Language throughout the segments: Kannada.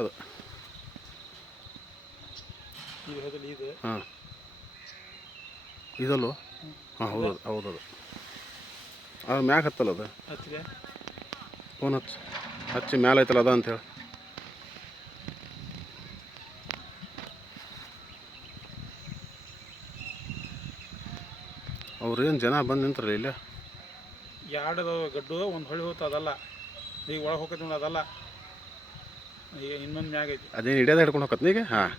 ಇದು. ಹಾಂ. ಇದಲ್ವ ಹಾಂ ಹೌದು? ಹೌದದು. ಅದು ಮ್ಯಾಗ ಹತ್ತಲ್ಲ ಅದು? ಫೋನ್ ಹಚ್ಚಿ. ಹಚ್ಚಿ ಮ್ಯಾಲ ಐತಲ್ಲ ಅದ ಅಂತೇಳಿ ಅವ್ರೇನು ಜನ ಬಂದು ನಿಂತ್ರಲ್ಲ ಇಲ್ಲೇ? ಎರಡು ಗಡ್ಡು ಒಂದು ಹೊಳಿ ಹೋಗ್ತದಲ್ಲ ಈಗ ಒಳಗೆ ಹೋಗ್ತದೆ ಅದಲ್ಲ. ಇನ್ನೊಂದು ಮ್ಯಾಗ ಐತಿ ಅದೇನು ಹಿಡಿಯೋದ ಹಿಡ್ಕೊಂಡು ಹೋಗತ್ತೆ ಈಗ? ಹಾಂ.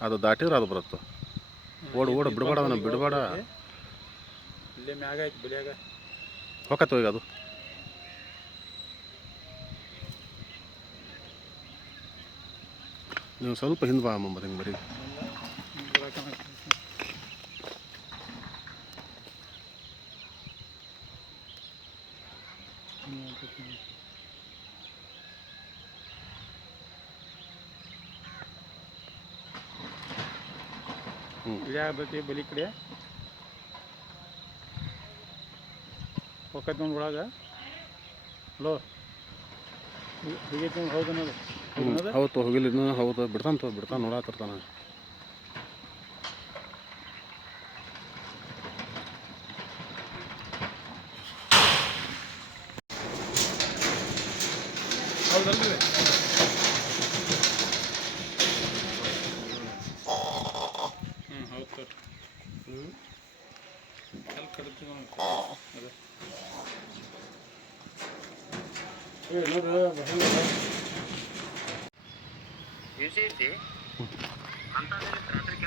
ಅದು ದಾಟಿದ್ರೆ ಅದು ಬರುತ್ತೆ? ಓಡ್ ಓಡ್ ಬಿಡಬೇಡ ಅವನ ಬಿಡಬೇಡ. ಇಲ್ಲೇ ಮ್ಯಾಗ ಐತಿ ಬೆಳಿಯಾಗ. ಹೋಗತ್ತೆ ಈಗ ಅದು? ನೀವು ಸ್ವಲ್ಪ ಹಿಂದೆ ಬಾ ಅಮ್ಮ ಹಿಂಗೆ ಬರೀ. ಹ್ಞೂ ಇಳಿಯಾಗ ಬರ್ತೈತಿ ಬಲಿ ಕಡೆ. ಹೋಗತ್ತೆ ನೋಡಿ ಒಳಗೆ. ಹಲೋ. ಹೀಗೈತಿ ನೋಡಿ. ಹೌದು ಅನ್ನೋದು ಹೌದು ಹೋಗಿಲ್ಲ ಇನ್ನೂ. ಹೌದು ಬಿಡ್ತಾನೆ ತೋ ಬಿಡ್ತಾನೆ ನೋಡಾತಿರ್ತಾನೆ ಹೌದಲ್ರಿ 그렇지만 어. 그래. 왜 너를 뭐 하는 చేసేసి అంతా రాత్రికి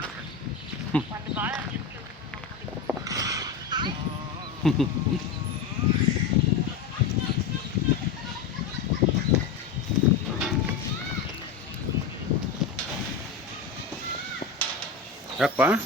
Apa?